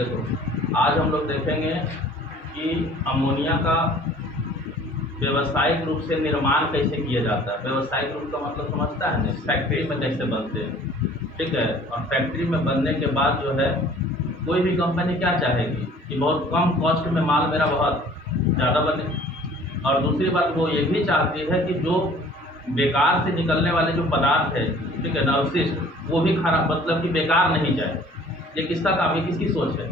देखो, आज हम लोग देखेंगे कि अमोनिया का व्यावसायिक रूप से निर्माण कैसे किया जाता है। व्यावसायिक रूप का मतलब समझता है ना, फैक्ट्री में कैसे बनते हैं, ठीक है। और फैक्ट्री में बनने के बाद जो है कोई भी कंपनी क्या चाहेगी कि बहुत कम कॉस्ट में माल मेरा बहुत ज़्यादा बने, और दूसरी बात वो ये भी चाहती है कि जो बेकार से निकलने वाले जो पदार्थ है, ठीक है ना, अवशिष्ट, वो भी खराब, मतलब कि बेकार नहीं जाए। ये किसका काम है, किसकी सोच है?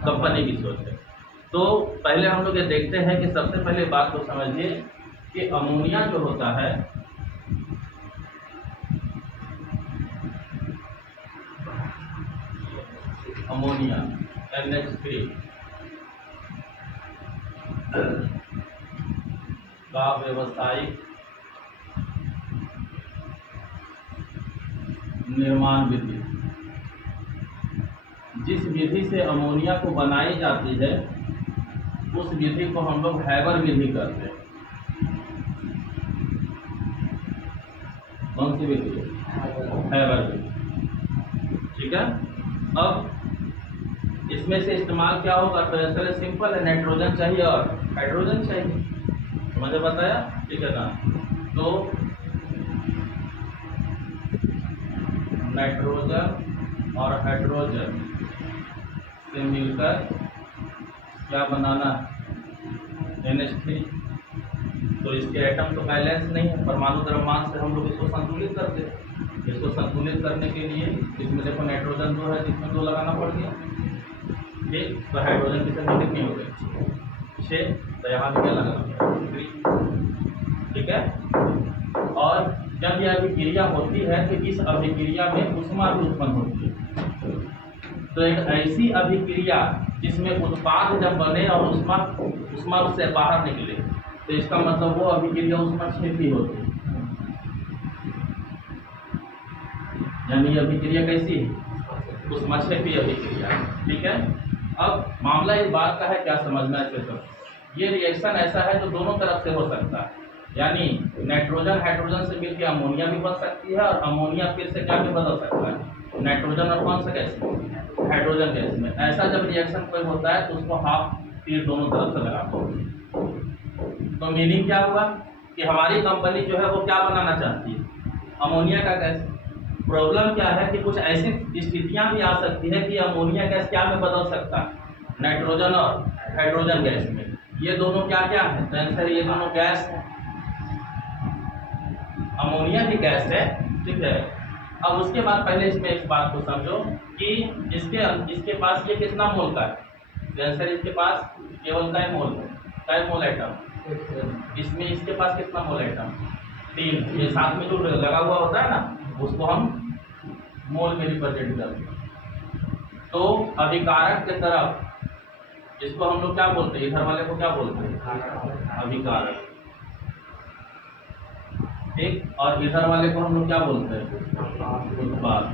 कंपनी की सोच है। तो पहले हम लोग ये देखते हैं कि सबसे पहले बात को समझिए कि अमोनिया जो होता है, अमोनिया NH3 का व्यावसायिक निर्माण विधि, जिस विधि से अमोनिया को बनाई जाती है उस विधि को हम लोग हैबर विधि कहते हैं। कौन सी विधि? हैबर विधि, ठीक है। अब इसमें से इस्तेमाल क्या होगा? तो ऐसा सिंपल है, नाइट्रोजन चाहिए और हाइड्रोजन चाहिए, मुझे बताया, ठीक है ना। तो नाइट्रोजन और हाइड्रोजन से मिलकर क्या बनाना है? NH3। तो इसके एटम तो बैलेंस नहीं है, परमाणु द्रव्यमान से हम लोग इसको संतुलित करते हैं। इसको संतुलित करने के लिए इसमें देखो नाइट्रोजन 2 है, जिसमें 2 लगाना पड़ गया, ठीक। तो हाइड्रोजन की संख्या कितनी हो गई? 6। तो यहाँ भी क्या लगाना पड़ेगा? 3, ठीक है। और जब यह अभिक्रिया होती है तो इस अभिक्रिया में ऊष्मा भी उत्पन्न होती है। तो एक ऐसी अभिक्रिया जिसमें उत्पाद जब बने और ऊष्मा उससे बाहर निकले, तो इसका मतलब वो अभिक्रिया ऊष्माक्षेपी होती है। यानी अभिक्रिया कैसी है? ऊष्माक्षेपी अभिक्रिया, ठीक है। अब मामला इस बात का है, क्या समझना है इसको? ये रिएक्शन ऐसा है जो दोनों तरफ से हो सकता है, यानी नाइट्रोजन हाइड्रोजन से मिलकर अमोनिया भी बन सकती है, और अमोनिया फिर से क्या भी बदल सकता है? नाइट्रोजन और कौन सा गैस? हाइड्रोजन गैस में। ऐसा जब रिएक्शन कोई होता है तो उसको हाफ तीर दोनों तरफ से लगाते हैं। तो मीनिंग क्या हुआ कि हमारी कंपनी जो है वो क्या बनाना चाहती है? अमोनिया का गैस। प्रॉब्लम क्या है कि कुछ ऐसी स्थितियां भी आ सकती है कि अमोनिया गैस क्या में बदल सकता है? नाइट्रोजन और हाइड्रोजन गैस में। ये दोनों क्या क्या है? तो आंसर ये दोनों गैस अमोनिया की गैस है, ठीक है। अब उसके बाद पहले इसमें इस बात को समझो कि इसके पास ये कितना मोल का है? तो आंसर इसके पास केवल कै मोल एटम। इसमें इसके पास कितना मोल एटम? 3। ये साथ में जो लगा हुआ होता है ना, उसको हम मोल में रिप्रेजेंट करते हैं। तो अभिकारक के तरफ इसको हम लोग क्या बोलते हैं? इधर वाले को क्या बोलते हैं? अभिकारक, ठीक। और इधर वाले को हम लोग क्या बोलते हैं? उत्पाद।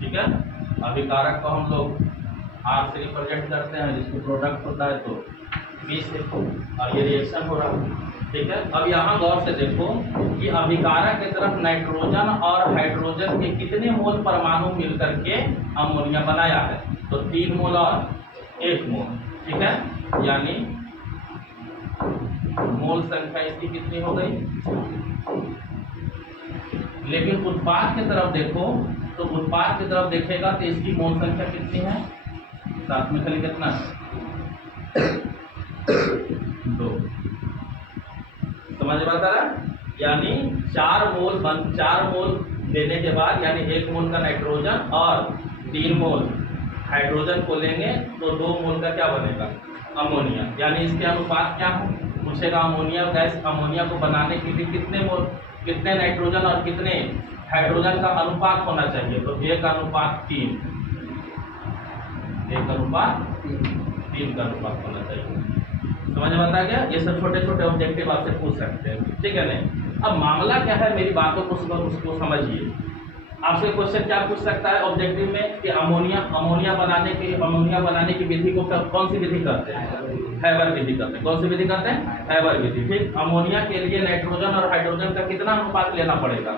ठीक है। अभिकारक को हम लोग R से रिप्रेजेंट करते हैं, जिसको प्रोडक्ट होता है तो B से, और ये रिएक्शन हो रहा है, ठीक है। अब यहाँ गौर से देखो कि अभिकारक की तरफ नाइट्रोजन और हाइड्रोजन के कितने मोल परमाणु मिलकर के अमोनिया बनाया है? तो 3 मोल और 1 मोल, ठीक है। यानी मोल संख्या इसकी कितनी हो गई? लेकिन उत्पाद की तरफ देखो, तो उत्पाद की तरफ देखेगा तो इसकी मोल संख्या कितनी है? साथ में खाली कितना है? 2। समझ में आता है? यानी 4 मोल देने के बाद, यानी 1 मोल का नाइट्रोजन और 3 मोल हाइड्रोजन को लेंगे तो 2 मोल का क्या बनेगा? अमोनिया। यानी इसके अनुपात क्या है? पूछेगा अमोनिया गैस, अमोनिया को बनाने के लिए कितने नाइट्रोजन और कितने हाइड्रोजन का अनुपात होना चाहिए? तो 1:3, 1:3 का अनुपात होना चाहिए। समझ में आता गया? ये सब छोटे छोटे ऑब्जेक्टिव आपसे पूछ सकते हैं, ठीक है नहीं? अब मामला क्या है, मेरी बातों को उसको समझिए आपसे क्वेश्चन क्या पूछ सकता है ऑब्जेक्टिव में कि अमोनिया बनाने की विधि को कौन सी विधि करते हैं? हैबर विधि करते हैं। कौन सी विधि करते हैं? हैबर विधि। ठीक, अमोनिया के लिए नाइट्रोजन और हाइड्रोजन का कितना अनुपात लेना पड़ेगा?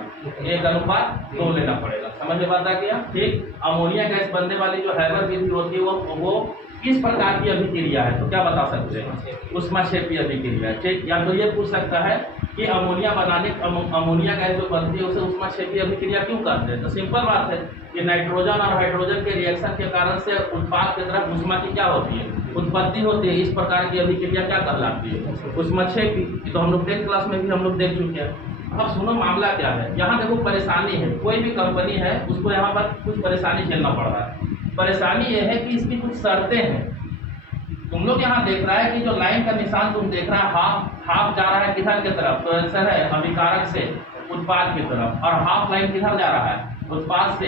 1:2 लेना पड़ेगा। समझ में बात आ गया? ठीक, अमोनिया गैस बनने वाली जो हैबर विधि होती है वो किस प्रकार की अभिक्रिया है? तो क्या बता सकते हैं? ऊष्माक्षेपीय अभिक्रिया है। ठीक, या तो ये पूछ सकता है कि अमोनिया गैस जो बनती है उसे ऊष्माक्षेपीय अभिक्रिया क्यों करते हैं? तो सिंपल बात है कि नाइट्रोजन और हाइड्रोजन के रिएक्शन के कारण से उत्पाद की तरफ ऊष्मा की क्या होती है? उत्पत्ति होती है। इस प्रकार की अभिक्रिया क्या कहलाती है? ऊष्माक्षेपी। तो हम लोग 10th क्लास में भी हम लोग देख चुके हैं। अब सुनो मामला क्या है। यहाँ देखो परेशानी है, कोई भी कंपनी है उसको यहाँ पर कुछ परेशानी झेलना पड़ रहा है। परेशानी यह है कि इसकी कुछ शर्तें हैं। तुम लोग यहाँ देख रहा है कि जो लाइन का निशान तुम देख रहा है, हाफ जा रहा है किधर की तरफ? तो आंसर है अभिकारक से उत्पाद की तरफ। और हाफ लाइन किधर जा रहा है? उत्पाद से।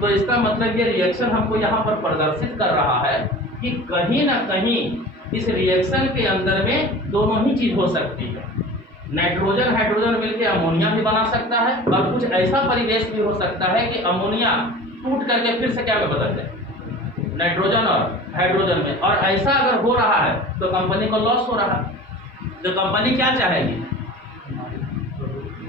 तो इसका मतलब ये रिएक्शन हमको यहाँ पर प्रदर्शित कर रहा है कि कहीं ना कहीं इस रिएक्शन के अंदर में दोनों ही चीज हो सकती है। नाइट्रोजन हाइड्रोजन मिलकर अमोनिया भी बना सकता है और कुछ ऐसा परिवेश भी हो सकता है कि अमोनिया टूट करके फिर से क्या में बदल जाए? नाइट्रोजन और हाइड्रोजन में। और ऐसा अगर हो रहा है तो कंपनी को लॉस हो रहा है। तो कंपनी क्या चाहेगी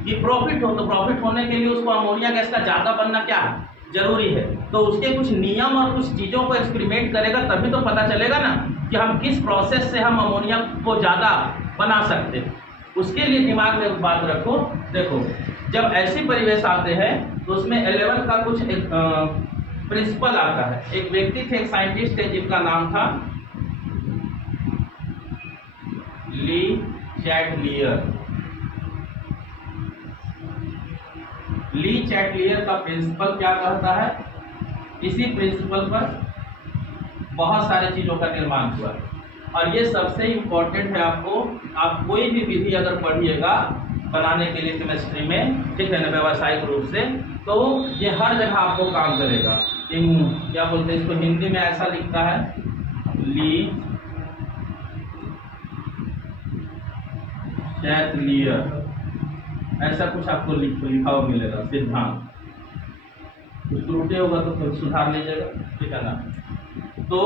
कि प्रॉफिट हो। तो प्रॉफिट होने के लिए उसको अमोनिया गैस का ज़्यादा बनना क्या है? जरूरी है। तो उसके कुछ नियम और कुछ चीज़ों को एक्सपेरिमेंट करेगा तभी तो पता चलेगा ना कि हम किस प्रोसेस से हम अमोनिया को ज़्यादा बना सकते हैं। उसके लिए दिमाग में एक बात रखो। देखो, जब ऐसे परिवेश आते हैं तो उसमें 11 का कुछ एक प्रिंसिपल आता है। एक व्यक्ति थे, एक साइंटिस्ट थे जिनका नाम था ली चैटलियर। ली चैटलियर का प्रिंसिपल क्या कहता है? इसी प्रिंसिपल पर बहुत सारे चीज़ों का निर्माण हुआ है। और ये सबसे इम्पोर्टेंट है। आप कोई भी विधि अगर पढ़िएगा बनाने के लिए केमिस्ट्री में, ठीक है ना, व्यावसायिक रूप से, तो ये हर जगह आपको काम करेगा। क्या बोलते हैं इसको? हिंदी में ऐसा लिखता है ली चैटलियर, ऐसा कुछ आपको लिखा हुआ मिलेगा सिद्धांत। कुछ त्रुटि होगा तो फिर सुधार लीजिएगा, ठीक है ना। तो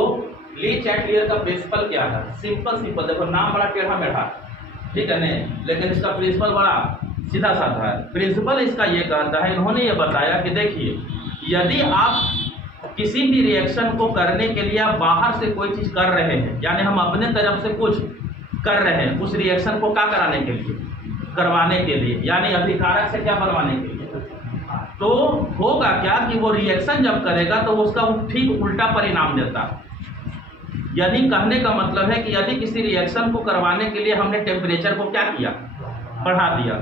ली चैटलियर का प्रिंसिपल क्या था? सिंपल देखो, नाम बड़ा टेढ़ा मेढ़ा, ठीक है ना, लेकिन इसका प्रिंसिपल बड़ा सीधा साधा है। प्रिंसिपल इसका ये कहता है, इन्होंने ये बताया कि देखिए, यदि आप किसी भी रिएक्शन को करने के लिए आप बाहर से कोई चीज़ कर रहे हैं, यानी हम अपने तरफ से कुछ कर रहे हैं उस रिएक्शन को क्या कराने के लिए? करवाने के लिए, यानी अभिकारक से क्या बनवाने के लिए। तो होगा क्या कि वो रिएक्शन जब करेगा तो उसका ठीक उल्टा परिणाम देता है। यानी कहने का मतलब है कि यदि किसी रिएक्शन को करवाने के लिए हमने टेम्परेचर को क्या किया? बढ़ा दिया,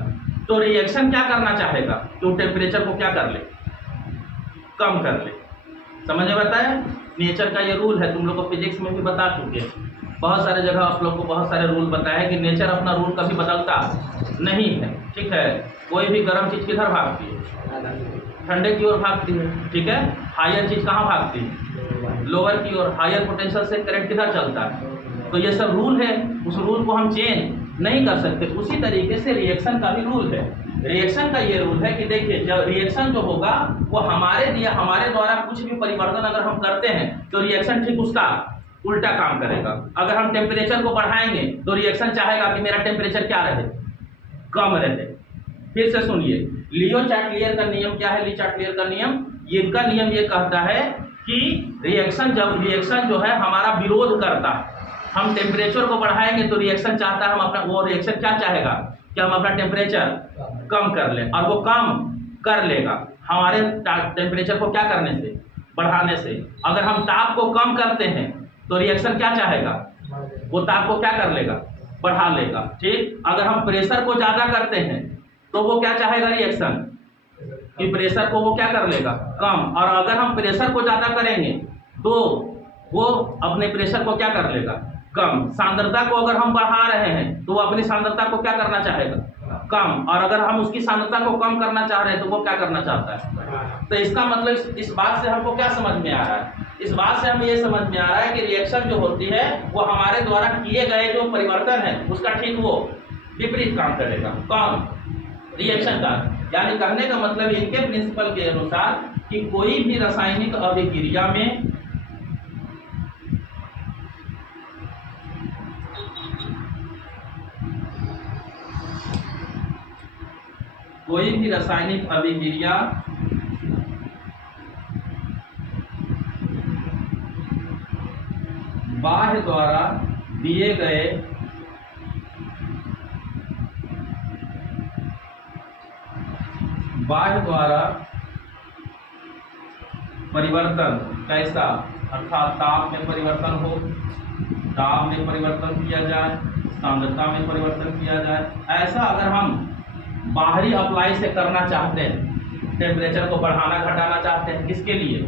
तो रिएक्शन क्या करना चाहेगा? तो टेम्परेचर को क्या कर ले? कम कर ले। समझ में बताया? नेचर का ये रूल है, तुम लोग को फिजिक्स में भी बता चुके हैं। बहुत सारे जगह आप लोग को बहुत सारे रूल बताया है कि नेचर अपना रूल कभी बदलता नहीं है, ठीक है। कोई भी गर्म चीज़ किधर भागती है? ठंडे की ओर भागती है, ठीक है। हायर चीज़ कहाँ भागती है? लोअर की ओर। हायर पोटेंशियल से करंट किधर चलता है? तो ये सब रूल है, उस रूल को हम चेंज नहीं कर सकते। उसी तरीके से रिएक्शन का भी रूल है। रिएक्शन का ये रूल है कि देखिए, जब रिएक्शन जो होगा वो हमारे द्वारा कुछ भी परिवर्तन अगर हम करते हैं तो रिएक्शन ठीक उसका उल्टा काम करेगा। अगर हम टेम्परेचर को बढ़ाएंगे तो रिएक्शन चाहेगा कि मेरा टेम्परेचर क्या रहे? कम रहे। फिर से सुनिए, लियो चैटलियर का नियम क्या है? ली चैटलियर का नियम, इनका नियम ये कहता है कि रिएक्शन जो है हमारा विरोध करता है, हम टेम्परेचर को बढ़ाएंगे तो रिएक्शन चाहता है वो रिएक्शन क्या चाहेगा कि हम अपना टेम्परेचर कम कर लें, और वो कम कर लेगा हमारे टेम्परेचर को क्या करने से? बढ़ाने से। अगर हम ताप को कम करते हैं तो रिएक्शन क्या चाहेगा? वो ताप को क्या कर लेगा? बढ़ा लेगा, ठीक। अगर हम प्रेशर को ज़्यादा करते हैं तो वो क्या चाहेगा रिएक्शन? कि प्रेशर को वो क्या कर लेगा? कम। और अगर हम प्रेशर को ज़्यादा करेंगे तो वो अपने प्रेशर को क्या कर लेगा? कम। सांद्रता को अगर हम बढ़ा रहे हैं तो वो अपनी सांद्रता को क्या करना चाहेगा? कम। और अगर हम उसकी सांद्रता को कम करना चाह रहे हैं तो वो क्या करना चाहता है? तो इसका मतलब इस बात से हमको क्या समझ में आ रहा है? इस बात से हमें ये समझ में आ रहा है कि रिएक्शन जो होती है वो हमारे द्वारा किए गए जो परिवर्तन है उसका ठीक वो विपरीत काम करेगा। कौन? रिएक्शन का, यानी कहने का मतलब इनके प्रिंसिपल के अनुसार कि कोई भी रासायनिक अभिक्रिया में बाह्य द्वारा दिए गए परिवर्तन कैसा, अर्थात ताप में परिवर्तन हो, दाब में परिवर्तन किया जाए, सांद्रता में परिवर्तन किया जाए, ऐसा अगर हम बाहरी अप्लाई से करना चाहते हैं, टेम्परेचर को बढ़ाना घटाना चाहते हैं, किसके लिए,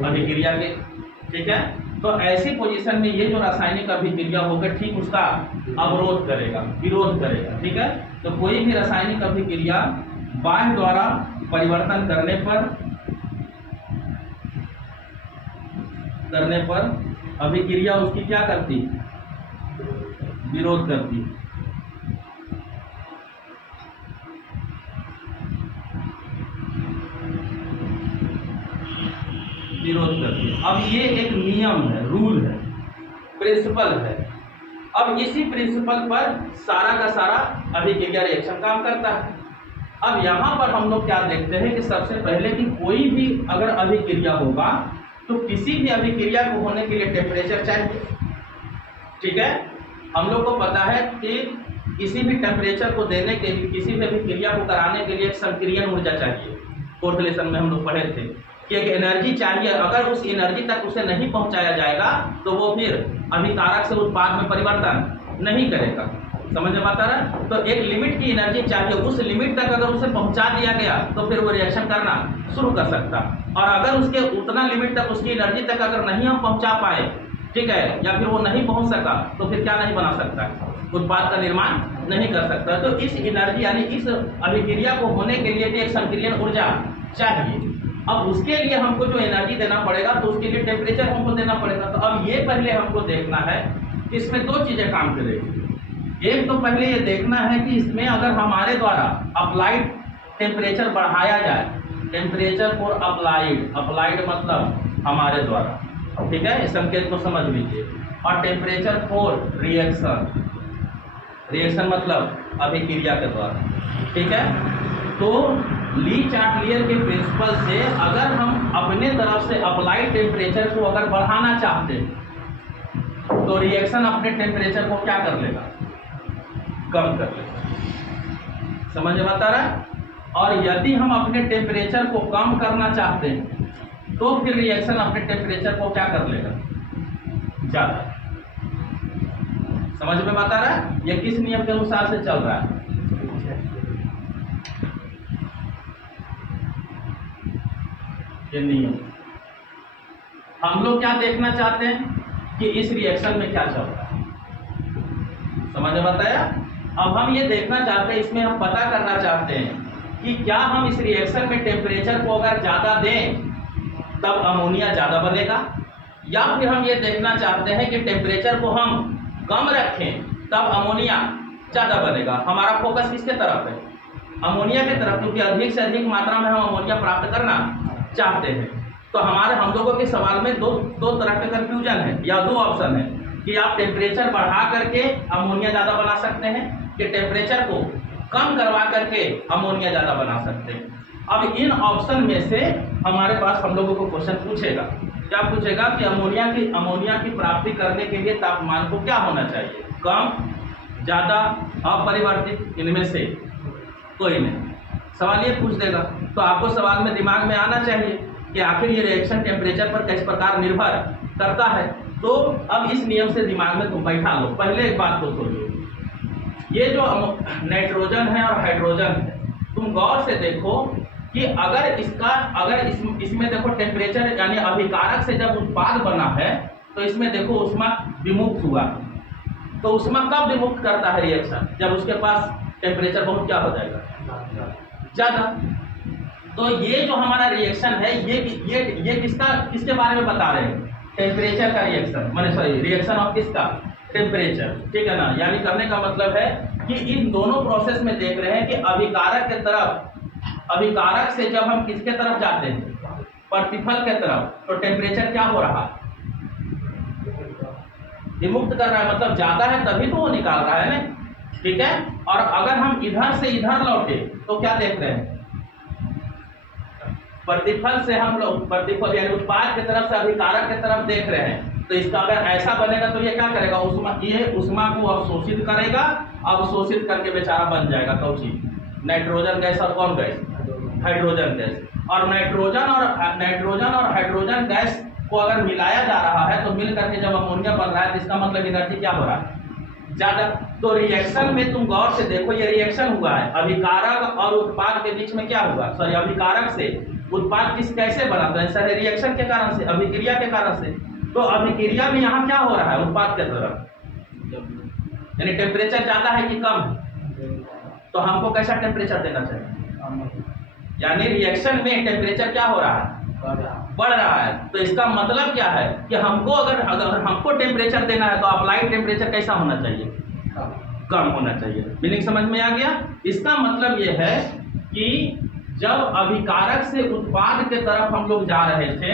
अभिक्रिया के, ठीक है। तो ऐसी पोजीशन में ये जो रासायनिक अभिक्रिया होकर ठीक उसका अवरोध करेगा, विरोध करेगा, ठीक है। तो कोई भी रासायनिक अभिक्रिया बाह्य द्वारा परिवर्तन करने पर अभिक्रिया उसकी क्या करती, विरोध करती। अब ये एक नियम है, रूल है, प्रिंसिपल है। अब इसी प्रिंसिपल पर सारा का सारा अभिक्रिया रिएक्शन काम करता है। अब यहाँ पर हम लोग क्या देखते हैं कि सबसे पहले कि कोई भी अगर अभिक्रिया होगा तो किसी भी अभिक्रिया को होने के लिए टेम्परेचर चाहिए, ठीक है। हम लोग को पता है कि किसी भी टेम्परेचर को देने के लिए, किसी भी अभिक्रिया को कराने के लिए एक संक्रियन ऊर्जा चाहिए। फोर्थ लेसन में हम लोग पढ़े थे कि एक एनर्जी चाहिए, अगर उस एनर्जी तक उसे नहीं पहुंचाया जाएगा तो वो फिर अभिकारक से उत्पाद में परिवर्तन नहीं करेगा। समझ में आता है? तो एक लिमिट की एनर्जी चाहिए, उस लिमिट तक अगर उसे पहुंचा दिया गया तो फिर वो रिएक्शन करना शुरू कर सकता। और अगर उसके उतना लिमिट तक, उसकी एनर्जी तक अगर नहीं हम पहुंचा पाए, ठीक है, या फिर वो नहीं पहुंच सका, तो फिर क्या नहीं बना सकता, उत्पाद का निर्माण नहीं कर सकता। तो इस एनर्जी यानी इस अभिक्रिया को होने के लिए भी एक संक्रियन ऊर्जा चाहिए। अब उसके लिए हमको जो एनर्जी देना पड़ेगा तो उसके लिए टेम्परेचर हमको देना पड़ेगा। तो अब ये पहले हमको देखना है कि इसमें दो चीजें काम करेगी। एक तो पहले ये देखना है कि इसमें अगर हमारे द्वारा अप्लाइड टेम्परेचर बढ़ाया जाए, टेम्परेचर फॉर अप्लाइड, अप्लाइड मतलब हमारे द्वारा, ठीक है, इस संकेत को समझ लीजिए। और टेम्परेचर फॉर रिएक्शन, रिएक्शन मतलब अभिक्रिया के द्वारा, ठीक है। तो ली चार्टियर के प्रिंसिपल से अगर हम अपने तरफ से अप्लाइड टेम्परेचर को अगर बढ़ाना चाहते हैं तो रिएक्शन अपने टेम्परेचर को क्या कर लेगा, कम कर लेगा। समझ में आता रहा है? और यदि हम अपने टेम्परेचर को कम करना चाहते हैं तो फिर रिएक्शन अपने टेम्परेचर को क्या कर लेगा, ज्यादा। समझ में आता रहा है? यह किस नियम के अनुसार से चल रहा है? ये नियम हम लोग क्या देखना चाहते हैं कि इस रिएक्शन में क्या चल रहा है। समझ में बताया? अब हम ये देखना चाहते हैं, इसमें हम पता करना चाहते हैं कि क्या हम इस रिएक्शन में टेम्परेचर को अगर ज़्यादा दें तब अमोनिया ज़्यादा बनेगा, या फिर हम ये देखना चाहते हैं कि टेम्परेचर को हम कम रखें तब अमोनिया ज़्यादा बनेगा। हमारा फोकस किसके तरफ है, अमोनिया की तरफ, क्योंकि अधिक से अधिक मात्रा में हम अमोनिया प्राप्त करना चाहते हैं। तो हम लोगों के सवाल में दो तरह के कंफ्यूजन है या दो ऑप्शन है कि आप टेम्परेचर बढ़ा करके अमोनिया ज़्यादा बना सकते हैं कि टेम्परेचर को कम करवा करके अमोनिया ज़्यादा बना सकते हैं। अब इन ऑप्शन में से हमारे पास हम लोगों को क्वेश्चन पूछेगा, क्या पूछेगा कि अमोनिया की प्राप्ति करने के लिए तापमान को क्या होना चाहिए, कम, ज़्यादा, अपरिवर्तित, इनमें से कोई नहीं। सवाल ये पूछ देगा तो आपको सवाल में दिमाग में आना चाहिए कि आखिर ये रिएक्शन टेम्परेचर पर किस प्रकार निर्भर करता है। तो अब इस नियम से दिमाग में तुम बैठा लो। पहले एक बात को सोचो, ये जो नाइट्रोजन है और हाइड्रोजन है, तुम गौर से देखो कि अगर इसमें देखो टेम्परेचर यानी अभिकारक से जब उत्पाद बना है तो इसमें देखो ऊष्मा विमुक्त हुआ। तो ऊष्मा कब विमुक्त करता है रिएक्शन, जब उसके पास टेम्परेचर बहुत क्या हो जाएगा, ज़्यादा। तो ये जो हमारा रिएक्शन है ये किसके बारे में बता रहे हैं, टेम्परेचर का रिएक्शन, माने सॉरी रिएक्शन ऑफ किसका, टेम्परेचर, ठीक है ना। यानी करने का मतलब है कि इन दोनों प्रोसेस में देख रहे हैं कि अभिकारक के तरफ, अभिकारक से जब हम किसके तरफ जाते हैं, प्रतिफल के तरफ, तो टेम्परेचर क्या हो रहा है, विमुक्त कर रहा है, मतलब ज्यादा है तभी तो वो निकाल रहा है ना, ठीक है। और अगर हम इधर से इधर लौटे तो क्या देख रहे हैं, प्रतिफल से हम लोग, प्रतिफल यानी उत्पाद की तरफ से अभिकारक की तरफ देख रहे हैं, तो इसका अगर ऐसा बनेगा तो ये क्या करेगा, उष्मा, ये उष्मा को अवशोषित करेगा, अवशोषित करके बेचारा बन जाएगा कौन चीज, नाइट्रोजन गैस और कौन गैस, हाइड्रोजन गैस। और नाइट्रोजन और हाइड्रोजन गैस को अगर मिलाया जा रहा है तो मिल करके जब अमोनिया बन रहा है तो इसका मतलब एनर्जी क्या हो रहा है, ज्यादा। तो रिएक्शन में तुम गौर से देखो, ये रिएक्शन हुआ है, अभिकारक और उत्पाद के बीच में क्या हुआ, सॉरी अभिकारक से उत्पाद कैसे बना, तो ऐसा है रिएक्शन के कारण से, अभिक्रिया के कारण से। तो अभिक्रिया में यहाँ क्या हो रहा है, उत्पाद के तरफ, यानी टेम्परेचर ज्यादा है कि कम है, तो हमको कैसा टेम्परेचर देना चाहिए, यानी रिएक्शन में टेम्परेचर क्या हो रहा है, बढ़ रहा है। तो इसका मतलब क्या है कि हमको अगर हमको टेम्परेचर देना है तो अप्लाइड टेम्परेचर कैसा होना चाहिए, कम होना चाहिए। मीनिंग समझ में आ गया। इसका मतलब ये है कि जब अभिकारक से उत्पाद के तरफ हम लोग जा रहे थे,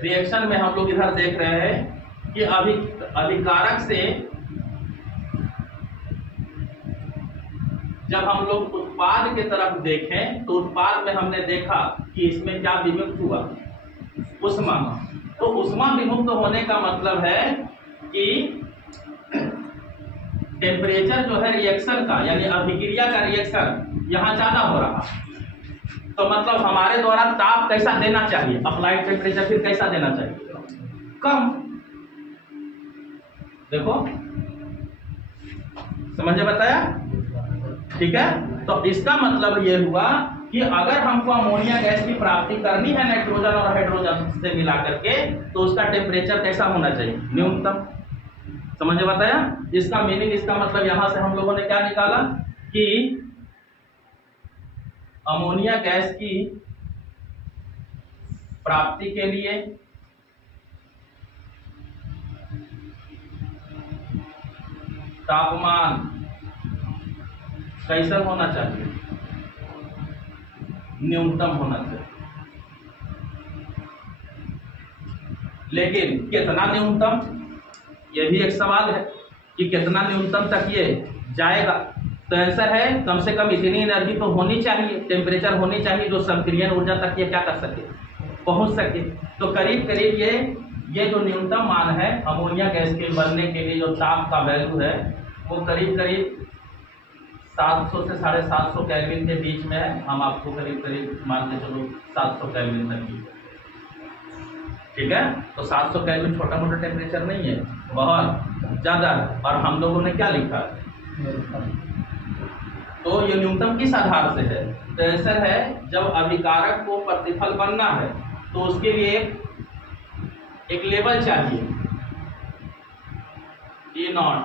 रिएक्शन में हम लोग इधर देख रहे हैं कि अभिकारक से जब हम लोग उत्पाद के तरफ देखें तो उत्पाद में हमने देखा कि इसमें क्या विमुक्त हुआ, उष्मा। तो उष्मा विमुक्त होने का मतलब है कि टेम्परेचर जो है रिएक्शन का, यानी अभिक्रिया का रिएक्शन यहाँ ज्यादा हो रहा, तो मतलब हमारे द्वारा ताप कैसा देना चाहिए, अप्लाइड टेम्परेचर फिर कैसा देना चाहिए, कम। देखो समझे बताया, ठीक है। तो इसका मतलब ये हुआ कि अगर हमको अमोनिया गैस की प्राप्ति करनी है नाइट्रोजन और हाइड्रोजन से मिला करके, तो उसका टेम्परेचर कैसा होना चाहिए, न्यूनतम। समझे बताया। इसका मीनिंग, इसका मतलब यहां से हम लोगों ने क्या निकाला कि अमोनिया गैस की प्राप्ति के लिए तापमान कैसा होना चाहिए, न्यूनतम होना चाहिए। लेकिन कितना न्यूनतम, यह भी एक सवाल है कि कितना न्यूनतम तक ये जाएगा। तो आंसर है कम से कम इतनी एनर्जी तो होनी चाहिए, टेम्परेचर होनी चाहिए जो संक्रियन ऊर्जा तक ये क्या कर सके, पहुंच सके। तो करीब करीब ये जो न्यूनतम मान है अमोनिया गैस के बनने के लिए जो ताप का वैल्यू है वो करीब करीब 700 से 750 केल्विन के बीच में है। हम आपको करीब करीब मान के चलो 700 केल्विन तक की, ठीक है। तो 700 केल्विन छोटा मोटा टेम्परेचर नहीं है, बहुत ज़्यादा है। और हम लोगों ने क्या लिखा है, तो ये न्यूनतम किस आधार से है, तो आंसर है जब अभिकारक को प्रतिफल बनना है तो उसके लिए एक लेवल चाहिए, E0,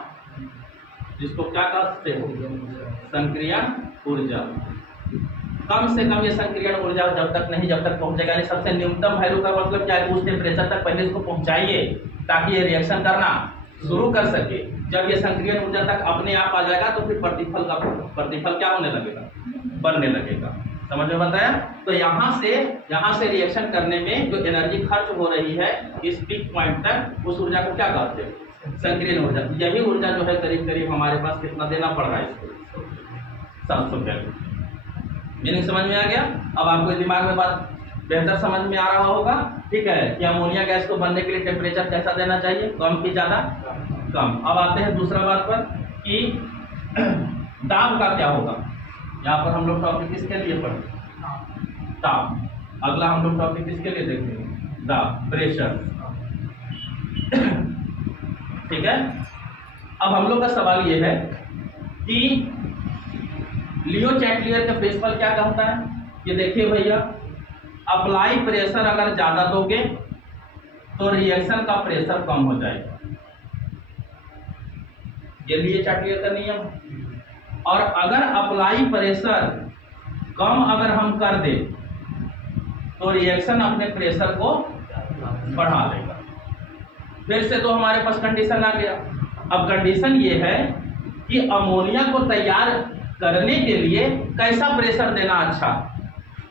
जिसको क्या कहते हो, संक्रियण ऊर्जा। कम से कम ये संक्रियण ऊर्जा जब तक पहुंचेगा, यानी सबसे न्यूनतम वैल्यू का मतलब क्या है, उस टेम्परेचर तक पहले इसको पहुंचाइए ताकि ये रिएक्शन करना शुरू कर सके। जब ये संक्रियण ऊर्जा तक अपने आप आ जाएगा तो फिर प्रतिफल क्या होने लगेगा, बनने लगेगा। समझ में बताया। तो यहाँ से रिएक्शन करने में जो एनर्जी खर्च हो रही है इस पीक पॉइंट तक, उस ऊर्जा को क्या कहते हैं, संक्रियण ऊर्जा। यही ऊर्जा जो है करीब करीब हमारे पास कितना देना पड़ रहा है इसको, 700 केल्विन। मीनिंग समझ में आ गया। अब आपको दिमाग में बात बेहतर समझ में आ रहा होगा, ठीक है, कि अमोनिया गैस को बनने के लिए टेम्परेचर कैसा देना चाहिए, कम की ज़्यादा, कम। अब आते हैं दूसरा बात पर कि दाब का क्या होगा। यहाँ पर हम लोग टॉपिक किसके लिए पढ़े, ताप। अगला हम लोग टॉपिक किसके लिए देखेंगे, दाब, प्रेशर, ठीक है। अब हम लोग का सवाल ये है कि लियो चैटलियर का प्रिंसिपल क्या कहता है, कि देखिए भैया, अप्लाई प्रेशर अगर ज़्यादा दोगे तो रिएक्शन का प्रेशर कम हो जाएगा, ये लियो चैटलियर का नियम। और अगर अप्लाई प्रेशर कम अगर हम कर दे तो रिएक्शन अपने प्रेशर को बढ़ा देगा। फिर से तो हमारे पास कंडीशन आ गया अब कंडीशन ये है कि अमोनिया को तैयार करने के लिए कैसा प्रेशर देना अच्छा,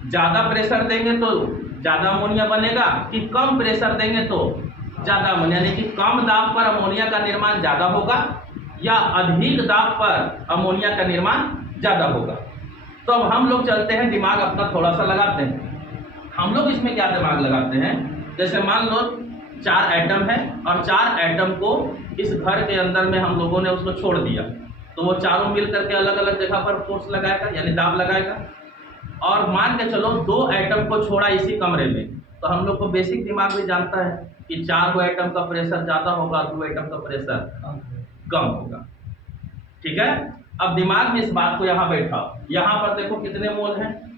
ज़्यादा प्रेशर देंगे तो ज़्यादा अमोनिया बनेगा कि कम प्रेशर देंगे तो ज़्यादा अमोनिया, यानी कि कम दाब पर अमोनिया का निर्माण ज़्यादा होगा या अधिक दाब पर अमोनिया का निर्माण ज़्यादा होगा। तो अब हम लोग चलते हैं, दिमाग अपना थोड़ा सा लगाते हैं। हम लोग इसमें क्या दिमाग लगाते हैं, जैसे मान लो 4 एटम है और 4 एटम को इस घर के अंदर में हम लोगों ने उसको छोड़ दिया, तो वो चारों मिल करके अलग अलग जगह पर फोर्स लगाएगा यानी दाब लगाएगा। और मान के चलो 2 एटम को छोड़ा इसी कमरे में, तो हम लोग को बेसिक दिमाग भी जानता है कि 4 एटम का प्रेशर ज़्यादा होगा, 2 एटम का प्रेशर कम होगा। ठीक है, अब दिमाग में इस बात को यहाँ बैठाओ। यहाँ पर देखो कितने मोल हैं,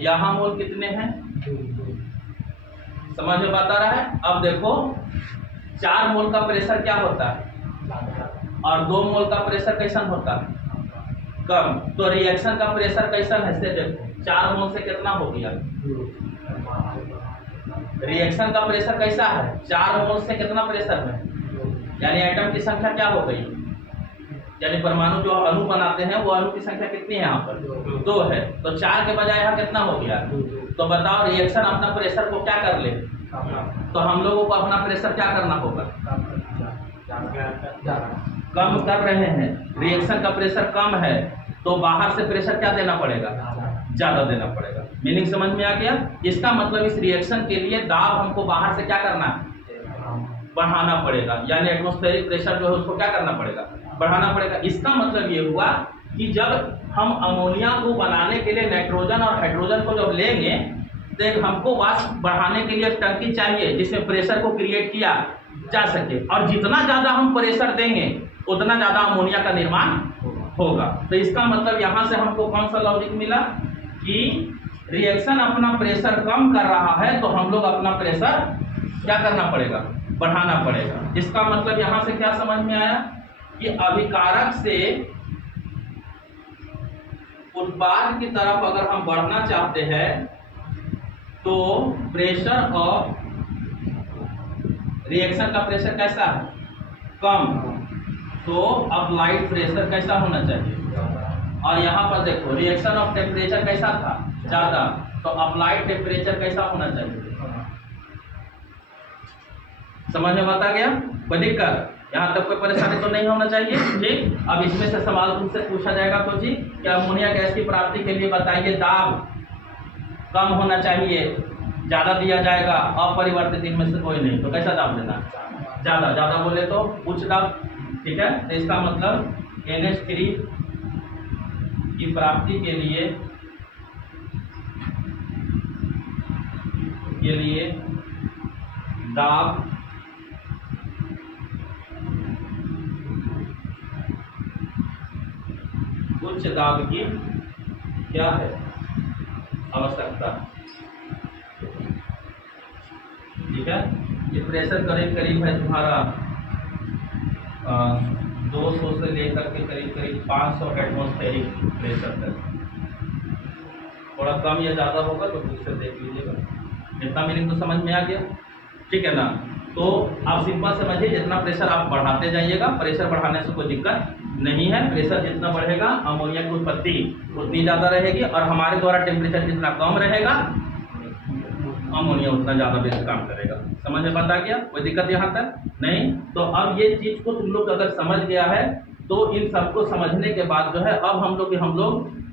यहाँ मोल कितने हैं, समझ में बात आ रहा है। अब देखो 4 मोल का प्रेशर क्या होता है और 2 मोल का प्रेशर कैसन होता है, कम। तो रिएक्शन का प्रेशर कैसन है से देखो, 4 मोल से कितना हो गया, रिएक्शन का प्रेशर कैसा है, 4 मोल से कितना प्रेशर है, यानी एटम की संख्या क्या हो गई, यानी परमाणु जो अणु बनाते हैं वो अणु की संख्या कितनी है यहाँ पर 2 है, तो 4 के बजाय यहाँ कितना हो गया। तो बताओ रिएक्शन अपना प्रेशर को क्या कर ले, तो हम लोगों को अपना प्रेशर क्या करना होगा, कम कर रहे हैं। रिएक्शन का प्रेशर कम है तो बाहर से प्रेशर क्या देना पड़ेगा, ज़्यादा देना पड़ेगा। मीनिंग समझ में आ गया। इसका मतलब इस रिएक्शन के लिए दाब हमको बाहर से क्या करना है, बढ़ाना पड़ेगा, यानी एटमॉस्फेरिक प्रेशर जो है उसको क्या करना पड़ेगा, बढ़ाना पड़ेगा। इसका मतलब ये हुआ कि जब हम अमोनिया को बनाने के लिए नाइट्रोजन और हाइड्रोजन को जब लेंगे तो हमको वाष्प बढ़ाने के लिए टंकी चाहिए जिसमें प्रेशर को क्रिएट किया जा सके, और जितना ज़्यादा हम प्रेशर देंगे उतना ज़्यादा अमोनिया का निर्माण होगा। तो इसका मतलब यहाँ से हमको कौन सा लॉजिक मिला कि रिएक्शन अपना प्रेशर कम कर रहा है तो हम लोग अपना प्रेशर क्या करना पड़ेगा, बढ़ाना पड़ेगा। इसका मतलब यहाँ से क्या समझ में आया कि अभिकारक से उत्पाद की तरफ अगर हम बढ़ना चाहते हैं तो प्रेशर और रिएक्शन का प्रेशर कैसा है, कम, तो अप्लाइड प्रेशर कैसा होना चाहिए। और यहाँ पर देखो रिएक्शन ऑफ टेम्परेचर कैसा था, ज़्यादा, तो अप्लाइड टेम्परेचर कैसा होना चाहिए। समझ में बता गया, कोई दिक्कत, यहाँ तक कोई परेशानी तो नहीं होना चाहिए। ठीक, अब इसमें से सवाल तुमसे पूछा जाएगा तो जी कि अमोनिया गैस की प्राप्ति के लिए बताइए दाब कम होना चाहिए, ज़्यादा दिया जाएगा, अपरिवर्तित इनमें से कोई नहीं, तो कैसा दाब देना, ज़्यादा। ज़्यादा बोले तो उच्च दाब। ठीक है, तो इसका मतलब NH3 की प्राप्ति के लिए दाब उच्च दाब की क्या है, आवश्यकता। ठीक है, ये प्रेशर करीब है तुम्हारा 200 से लेकर के करीब 500 एटमॉस्फेरिक प्रेशर तक। थोड़ा कम या ज़्यादा होगा तो फिर से देख लीजिएगा। इतना मीनिंग तो समझ में आ गया, ठीक है ना। तो आप सिंपल समझिए, जितना प्रेशर आप बढ़ाते जाइएगा, प्रेशर बढ़ाने से कोई दिक्कत नहीं है। प्रेशर जितना बढ़ेगा अमोनिया की उत्पत्ति उतनी ज़्यादा रहेगी, और हमारे द्वारा टेम्परेचर जितना कम रहेगा अमोनिया उतना ज़्यादा बेस्ट काम करेगा। समझ में बात आ गया, कोई दिक्कत यहाँ तक नहीं। तो अब ये चीज़ को तुम लोग अगर समझ गया है तो इन सबको समझने के बाद जो है अब हम लोग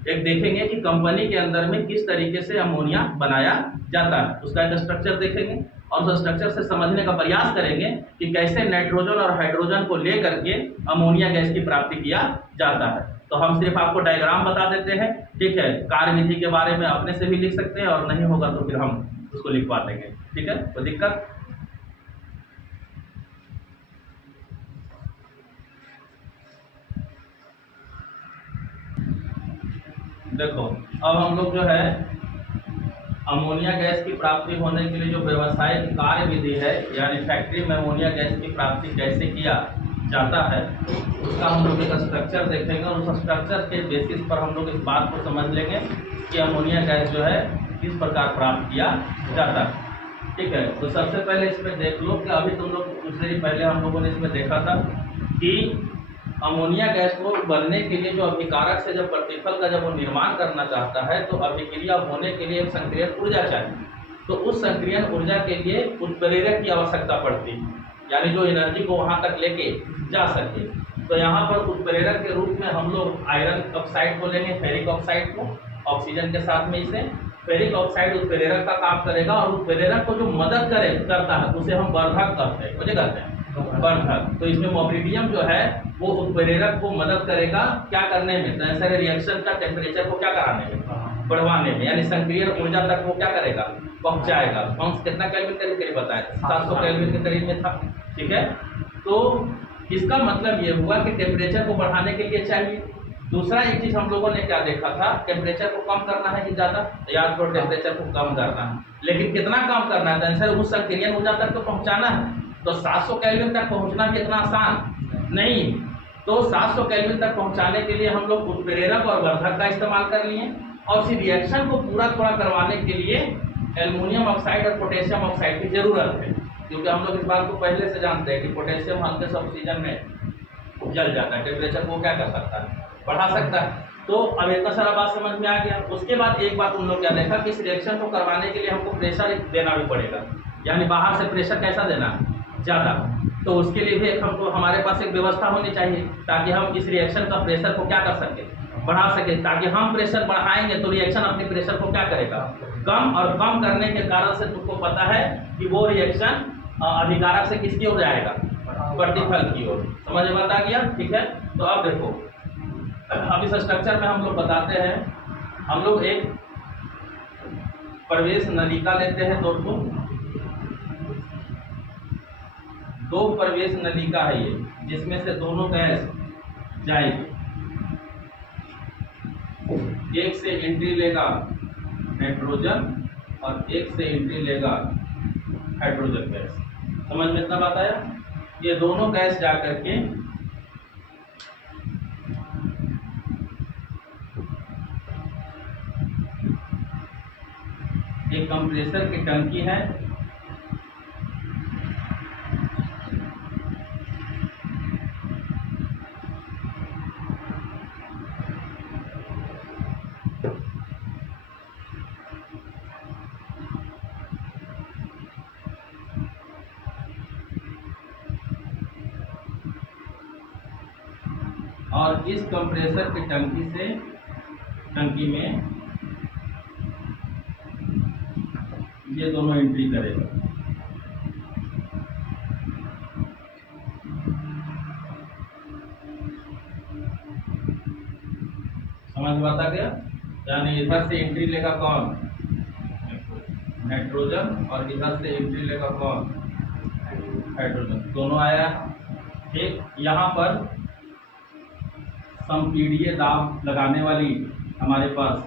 एक देखेंगे कि कंपनी के अंदर में किस तरीके से अमोनिया बनाया जाता है, उसका एक स्ट्रक्चर देखेंगे और उस स्ट्रक्चर से समझने का प्रयास करेंगे कि कैसे नाइट्रोजन और हाइड्रोजन को ले करके अमोनिया गैस की प्राप्ति किया जाता है। तो हम सिर्फ आपको डायग्राम बता देते हैं, ठीक है। कार्यविधि के बारे में अपने से भी लिख सकते हैं और नहीं होगा तो फिर हम उसको लिखवा देंगे, ठीक है, कोई दिक्कत। देखो अब हम लोग जो है अमोनिया गैस की प्राप्ति होने के लिए जो व्यावसायिक कार्यविधि है, यानी फैक्ट्री में अमोनिया गैस की प्राप्ति कैसे किया जाता है, उसका हम लोग एक स्ट्रक्चर देखेंगे और उस स्ट्रक्चर के बेसिस पर हम लोग इस बात को समझ लेंगे कि अमोनिया गैस जो है किस प्रकार प्राप्त किया जाता है। ठीक है। तो सबसे पहले इसमें देख लो कि अभी तुम लोग कुछ देर पहले हम लोगों ने इसमें देखा था कि अमोनिया गैस को बनने के लिए जो अभिकारक से जब प्रतिफल का जब वो निर्माण करना चाहता है तो अभिक्रिया होने के लिए एक संक्रियन ऊर्जा चाहिए। तो उस संक्रियन ऊर्जा के लिए उत्प्रेरक की आवश्यकता पड़ती है, यानी जो एनर्जी को वहाँ तक लेके जा सके। तो यहाँ पर उत्प्रेरक के रूप में हम लोग आयरन ऑक्साइड को लेंगे, फेरिक ऑक्साइड को, ऑक्सीजन के साथ में इसे। फेरिक ऑक्साइड उत्प्रेरक का काम करेगा और उत्प्रेरक को जो मदद करता है उसे हम वर्धक कहते हैं, मुझे कहते हैं वर्धक। तो इसमें मोबिडियम जो है वो उत्प्रेरक को मदद करेगा क्या करने में, नेसेसरी रिएक्शन का टेम्परेचर को क्या कराने में, बढ़वाने में, यानी संक्रियन ऊर्जा तक वो क्या करेगा, पहुंचाएगा। कौन कितना केल्विन करीब करीब बताएं, 700 केल्विन के करीब में था। ठीक है, तो इसका मतलब ये हुआ कि टेम्परेचर को बढ़ाने के लिए चाहिए। दूसरा एक चीज हम लोगों ने क्या देखा था, टेम्परेचर को कम करना है कि ज़्यादा, याद करो टेम्परेचर को कम करना है, लेकिन कितना कम करना है, आंसर उस संक्रियन ऊर्जा तक तो पहुंचाना है। तो 700 केल्विन तक पहुंचना भी इतना आसान नहीं। तो 700 केल्विन तक पहुंचाने के लिए हम लोग उत्प्रेरक और वर्धक का इस्तेमाल कर लिए, और इस रिएक्शन को पूरा थोड़ा करवाने के लिए एल्युमिनियम ऑक्साइड और पोटेशियम ऑक्साइड की जरूरत है, क्योंकि हम लोग इस बात को पहले से जानते हैं कि पोटेशियम हल्के से ऑक्सीजन में जल जाता है, टेम्परेचर को क्या कर सकता है, बढ़ा सकता है। तो अब इतना सारा बात समझ में आ गया। उसके बाद एक बात उन लोग क्या देखा कि इस रिएक्शन को करवाने के लिए हमको प्रेशर देना भी पड़ेगा, यानी बाहर से प्रेशर कैसा देना, ज़्यादा। तो उसके लिए भी हमको हमारे पास एक व्यवस्था होनी चाहिए ताकि हम इस रिएक्शन का प्रेशर को क्या कर सके, बढ़ा सके। ताकि हम प्रेशर बढ़ाएंगे तो रिएक्शन अपने प्रेशर को क्या करेगा, कम, और कम करने के कारण से तुमको पता है कि वो रिएक्शन अभिकारक से किसकी ओर जाएगा, प्रतिफल की ओर। समझ में आ गया। ठीक है, तो अब देखो, अब इस स्ट्रक्चर में हम लोग बताते हैं, हम लोग एक प्रवेश नलिका लेते हैं दोस्तों, दो प्रवेश नलिका है ये, जिसमें से दोनों गैस जाएगी। एक से एंट्री लेगा नाइट्रोजन और एक से एंट्री लेगा हाइड्रोजन गैस। समझ में इतना बात आया। ये दोनों गैस जाकर के एक कंप्रेसर की टंकी है, और इस कंप्रेसर की टंकी में ये दोनों एंट्री करेगा। समझ में आता गया। यानी इधर से एंट्री लेगा कौन, नाइट्रोजन, और इधर से एंट्री लेगा कौन, हाइड्रोजन। दोनों आया। ठीक, यहाँ पर संपीड़ीय दाब लगाने वाली हमारे पास,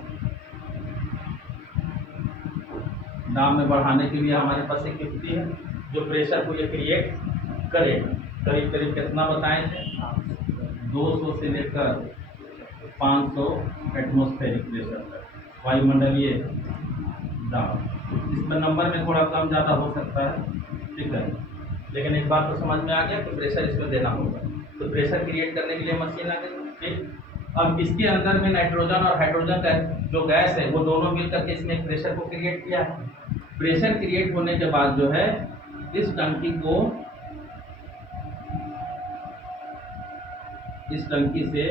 दाब में बढ़ाने के लिए हमारे पास एक युक्ति है जो प्रेशर को ये क्रिएट करेगा। करीब करीब कितना बताए थे, 200 से लेकर 500 एटमॉस्फेरिक प्रेशर तक वायुमंडलीय दाब। इसमें नंबर में थोड़ा कम ज़्यादा हो सकता है, ठीक है, लेकिन एक बात तो समझ में आ गया कि प्रेशर इसमें देना होगा। तो प्रेशर क्रिएट करने के लिए मशीन आ गई। ठीक, अब इसके अंदर में नाइट्रोजन और हाइड्रोजन का जो गैस है वो दोनों मिलकर के इसमें प्रेशर को क्रिएट किया है। प्रेशर क्रिएट होने के बाद जो है इस टंकी से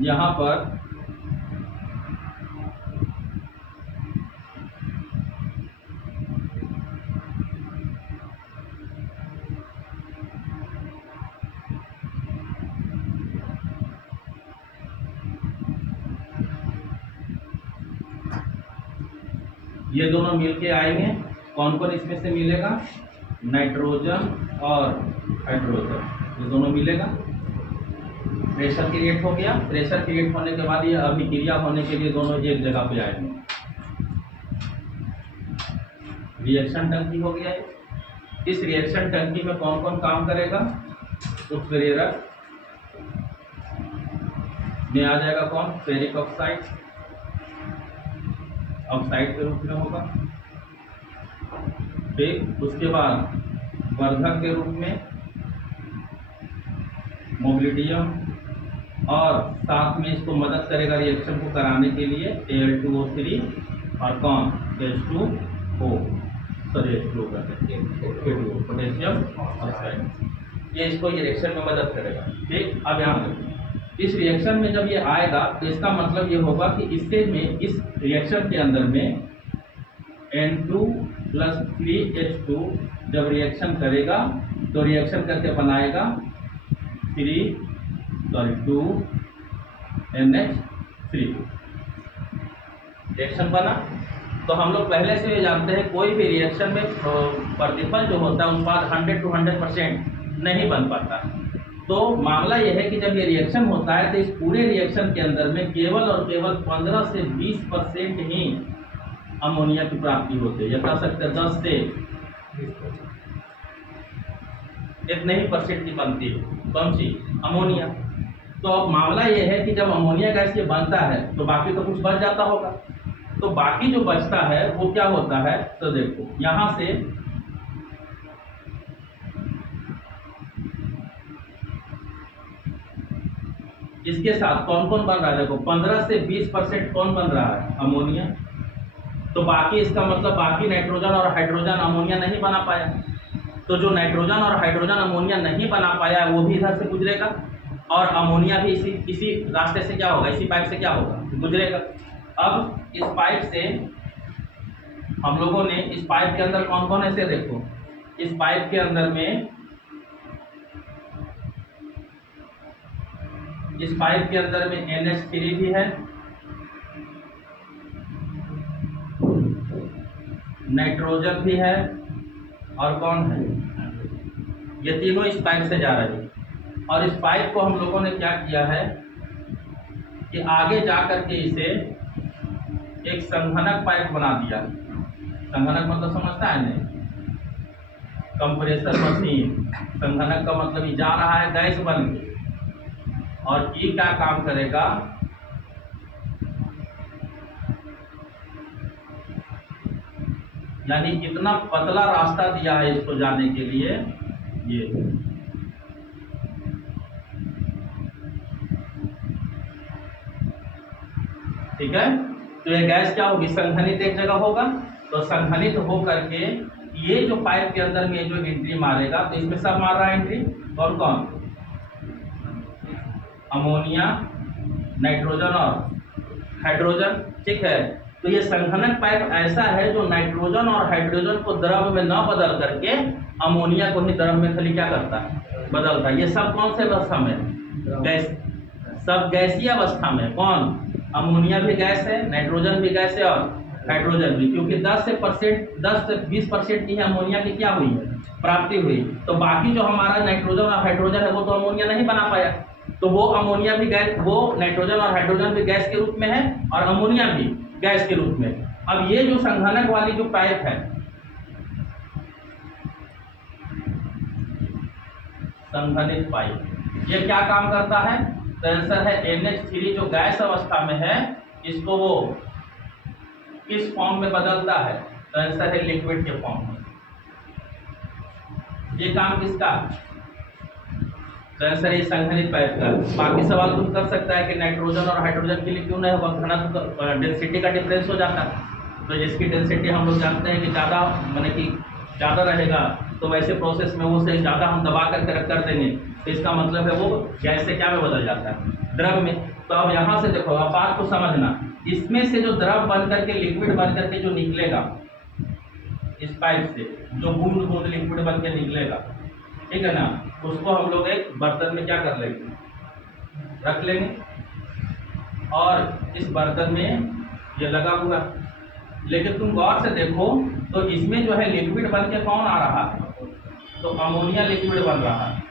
यहाँ पर ये दोनों मिलके आएंगे। कौन कौन इसमें से मिलेगा, नाइट्रोजन और हाइड्रोजन, ये दोनों मिलेगा। प्रेशर क्रिएट हो गया। प्रेशर क्रिएट होने के बाद ये अभिक्रिया होने के लिए दोनों एक जगह पे आएंगे। रिएक्शन टंकी हो गया है। इस रिएक्शन टंकी में कौन कौन काम करेगा? उत्प्रेरक में आ जाएगा कौन? फेरिक ऑक्साइड, ऑक्साइड के रूप में होगा। फिर उसके बाद वर्धक के रूप में मोबिलिडियम, और साथ में इसको मदद करेगा रिएक्शन को कराने के लिए Al2O3 और कौन? H2O, सॉरी H2O कहते हैं, पोटेशियम ऑक्साइड। ये इसको ये रिएक्शन में मदद करेगा। ठीक, अब यहाँ देखो, इस रिएक्शन में जब ये आएगा तो इसका मतलब ये होगा कि इससे में इस रिएक्शन के अंदर में N2 + 3H2 जब रिएक्शन करेगा तो रिएक्शन करके बनाएगा 2 NH3। रिएक्शन बना तो हम लोग पहले से ये जानते हैं कोई भी रिएक्शन में प्रतिफल जो होता है उत्पाद 100 to 100% नहीं बन पाता। तो मामला यह है कि जब ये रिएक्शन होता है तो इस पूरे रिएक्शन के अंदर में केवल और केवल 15 से 20% ही अमोनिया की प्राप्ति होती है, या कह सकते हैं 10 से इतने ही परसेंट की बनती है। कौन सी? अमोनिया। तो अब मामला यह है कि जब अमोनिया गैस ये बनता है तो बाकी तो कुछ बच जाता होगा, तो बाकी जो बचता है वो क्या होता है? तो देखो यहाँ से इसके साथ कौन कौन बन रहा है? देखो 15 से 20% कौन बन रहा है? अमोनिया। तो बाकी इसका मतलब बाकी नाइट्रोजन और हाइड्रोजन अमोनिया नहीं बना पाया। तो जो नाइट्रोजन और हाइड्रोजन अमोनिया नहीं बना पाया वो भी इधर से गुजरेगा, और अमोनिया भी इसी रास्ते से क्या होगा? इसी पाइप से क्या होगा? गुजरेगा। अब इस पाइप से हम लोगों ने इस पाइप के अंदर कौन कौन ऐसे देखो, इस पाइप के अंदर में NH3 भी है, नाइट्रोजन भी है, और कौन है? ये तीनों इस पाइप से जा रहे हैं। और इस पाइप को हम लोगों ने क्या किया है कि आगे जा करके इसे एक संघनक पाइप बना दिया। संघनक मतलब समझता है नहीं? Compressor machine. संघनक का मतलब ये जा रहा है गैस बन के, और ये क्या काम करेगा? यानी इतना पतला रास्ता दिया है इसको जाने के लिए। ये ठीक है। तो ये गैस क्या होगी? संघनित एक जगह होगा, तो संघनित हो करके ये जो पाइप के अंदर में जो एंट्री मारेगा तो इसमें सब मार रहा है एंट्री, और कौन? अमोनिया, नाइट्रोजन और हाइड्रोजन। ठीक है। तो ये संघनक पाइप ऐसा है जो नाइट्रोजन और हाइड्रोजन को द्रव में न बदल करके अमोनिया को ही द्रव में खाली क्या करता है? बदलता है। ये सब कौन से अवस्था में? गैस। सब गैसीय अवस्था में। कौन? अमोनिया भी गैस है, नाइट्रोजन भी गैस है, और हाइड्रोजन भी, क्योंकि 10 से 20% की अमोनिया की क्या हुई है? प्राप्ति हुई। तो बाकी जो हमारा नाइट्रोजन और हाइड्रोजन है वो तो अमोनिया नहीं बना पाया, तो वो अमोनिया भी गैस, वो नाइट्रोजन और हाइड्रोजन भी गैस के रूप में है, और अमोनिया भी गैस के रूप में। अब ये जो संघनक वाली जो पाइप है, संघनित पाइप, ये क्या काम करता है? तो आंसर है NH3 जो गैस अवस्था में है इसको वो किस फॉर्म में बदलता है? तो आंसर है लिक्विड के फॉर्म में। ये काम किसका? तो आंसर है संघनित पाइप का। बाकी सवाल तुम कर सकता है कि नाइट्रोजन और हाइड्रोजन के लिए क्यों नहीं होगा? घनत्व डेंसिटी का डिफरेंस हो जाता है, तो जिसकी डेंसिटी हम लोग जानते हैं कि ज़्यादा माने कि ज़्यादा रहेगा, तो वैसे प्रोसेस में वो से ज़्यादा हम दबा कर देंगे, तो इसका मतलब है वो गैस से क्या में बदल जाता है? द्रव में। तो अब यहाँ से देखो, अब बात को समझना, इसमें से जो द्रव बन करके लिक्विड बन करके जो निकलेगा इस पाइप से, जो बूंद बूंद लिक्विड बन के निकलेगा, ठीक है ना, उसको हम लोग एक बर्तन में क्या कर लेंगे? रख लेंगे, और इस बर्तन में ये लगा हुआ। लेकिन तुम गौर से देखो तो इसमें जो है लिक्विड बन के कौन आ रहा है? तो अमोनिया लिक्विड बन रहा है,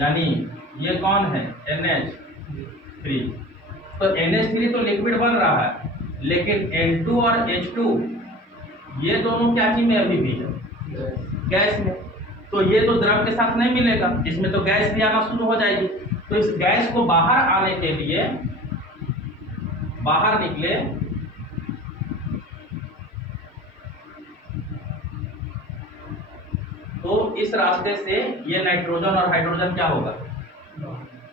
यानी ये कौन है? NH3। तो NH3 तो लिक्विड बन रहा है, लेकिन N2 और H2 ये दोनों क्या चीज में अभी भी है? गैस में। तो ये तो द्रव के साथ नहीं मिलेगा, इसमें तो गैस भी आना शुरू हो जाएगी। तो इस गैस को बाहर आने के लिए बाहर निकले तो इस रास्ते से ये नाइट्रोजन और हाइड्रोजन क्या होगा,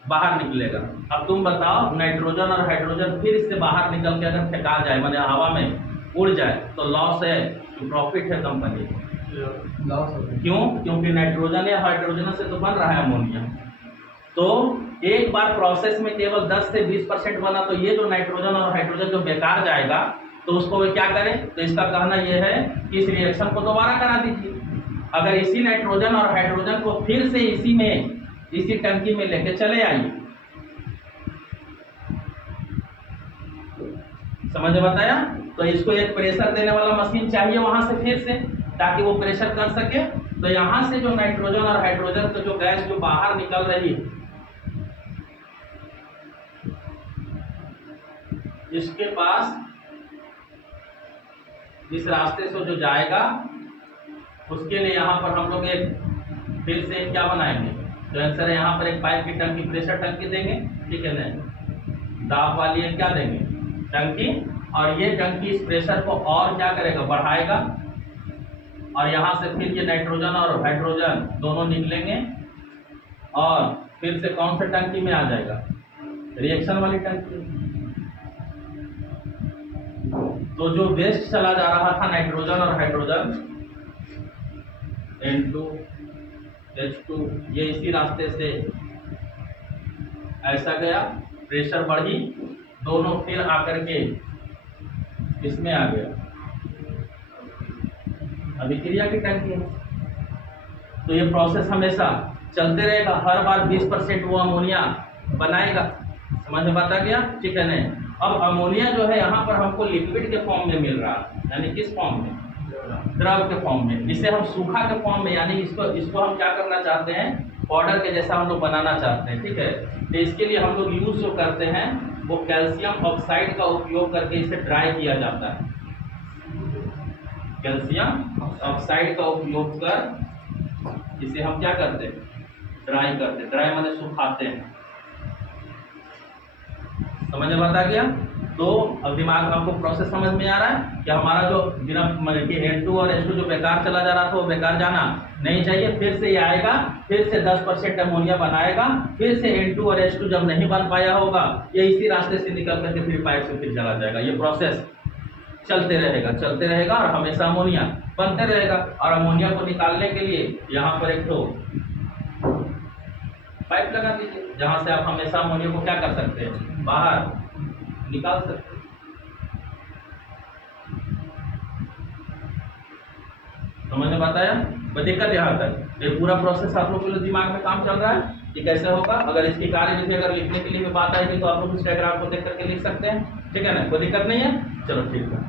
बाहर निकलेगा। अब तुम बताओ, नाइट्रोजन और हाइड्रोजन फिर इससे बाहर निकल के अगर फेंका जाए, माने हवा में उड़ जाए, तो लॉस है कि प्रॉफिट है कंपनी को? क्यों? क्योंकि नाइट्रोजन या हाइड्रोजन से तो बन रहा है अमोनिया। तो एक बार प्रोसेस में केवल 10 से 20% बना, तो ये जो नाइट्रोजन और हाइड्रोजन जो बेकार जाएगा, तो उसको वे क्या करें? तो इसका कहना यह है कि इस रिएक्शन को दोबारा करा दीजिए। अगर इसी नाइट्रोजन और हाइड्रोजन को फिर से इसी टंकी में लेके चले आइए। समझ में बताया? तो इसको एक प्रेशर देने वाला मशीन चाहिए वहां से फिर से, ताकि वो प्रेशर कर सके। तो यहां से जो नाइट्रोजन और हाइड्रोजन तो जो गैस जो बाहर निकल रही है, इसके पास इस रास्ते से जो जाएगा, उसके लिए यहाँ पर हम लोग एक फिर से क्या बनाएंगे? तो आंसर है यहाँ पर एक पाइप की टंकी, प्रेशर टंकी देंगे, ठीक है ना? दाब वाली एक क्या देंगे? टंकी। और ये टंकी इस प्रेशर को और क्या करेगा? बढ़ाएगा। और यहाँ से फिर ये नाइट्रोजन और हाइड्रोजन दोनों निकलेंगे और फिर से कौन से टंकी में आ जाएगा? रिएक्शन वाली टंकी। तो जो वेस्ट चला जा रहा था नाइट्रोजन और हाइड्रोजन, N2 H2, ये इसी रास्ते से ऐसा गया, प्रेशर बढ़ी, दोनों फिर आकर के इसमें आ गया, अभिक्रिया की टंकी है। तो ये प्रोसेस हमेशा चलते रहेगा, हर बार 20% वो अमोनिया बनाएगा। समझ में बात आ गया? ठीक है नहीं? अब अमोनिया जो है यहाँ पर हमको लिक्विड के फॉर्म में मिल रहा है, यानी किस फॉर्म में? द्रव के फॉर्म में। इसे हम सूखा के फॉर्म में, यानी इसको हम क्या करना चाहते हैं? पाउडर के जैसा हम लोग बनाना चाहते हैं, ठीक है? तो इसके लिए हम लोग यूज जो करते हैं वो कैल्शियम ऑक्साइड का उपयोग करके इसे ड्राई किया जाता है। कैल्शियम ऑक्साइड का उपयोग कर इसे हम क्या करते हैं? ड्राई करते हैं। ड्राई माने सुखाते हैं। समझ में बात आ गया? तो अब दिमाग में आपको प्रोसेस समझ में आ रहा है कि हमारा जो बिना N2 और H2 जो बेकार चला जा रहा था वो बेकार जाना नहीं चाहिए। फिर से ये आएगा, फिर से 10% अमोनिया बनाएगा, फिर से N2 और H2 जब नहीं बन पाया होगा, ये इसी रास्ते से निकल करके फिर पाइप से फिर चला जाएगा। ये प्रोसेस चलते रहेगा और हमेशा अमोनिया बनते रहेगा। और अमोनिया को निकालने के लिए यहाँ पर एक तो पाइप लगा दीजिए, जहाँ से आप हमेशा अमोनिया को क्या कर सकते हैं? बाहर निकाल सकते हैं। समझ में बताया? कोई दिक्कत यहाँ तक? ये पूरा प्रोसेस आप लोग के दिमाग में काम चल रहा है कि कैसे होगा। अगर इसकी कार्यविधि अगर लिखने के लिए भी बात आएगी तो आप लोग इस डायग्राम को देख करके लिख सकते हैं, ठीक है ना? कोई दिक्कत नहीं है? चलो ठीक है।